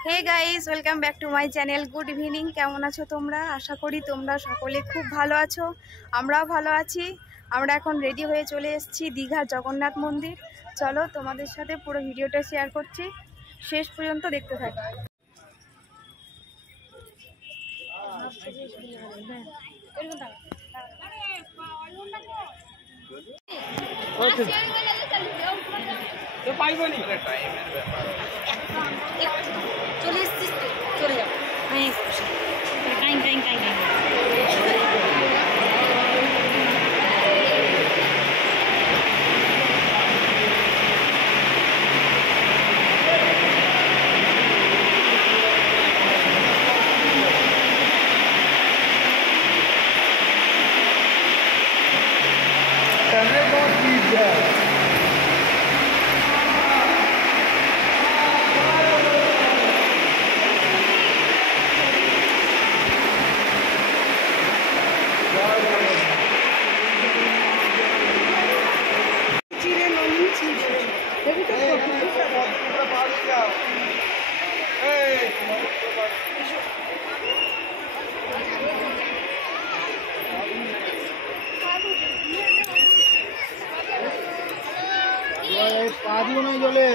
Hey guys, welcome back to my channel. Good evening. কেমন আছো তোমরা? আশা করি তোমরা সকলে খুব ভালো আছো, আমরাও ভালো আছি। আমরা এখন রেডি হয়ে চলে এসেছি দীঘার জগন্নাথ মন্দির। চলো তোমাদের সাথে পুরো ভিডিওটা শেয়ার করছি, শেষ পর্যন্ত দেখতে থাকো। চলে এসছিস তো, চলে যাবো। হ্যাঁ, কাইন কাইন কাইন কাইন। পা দিও না জলে।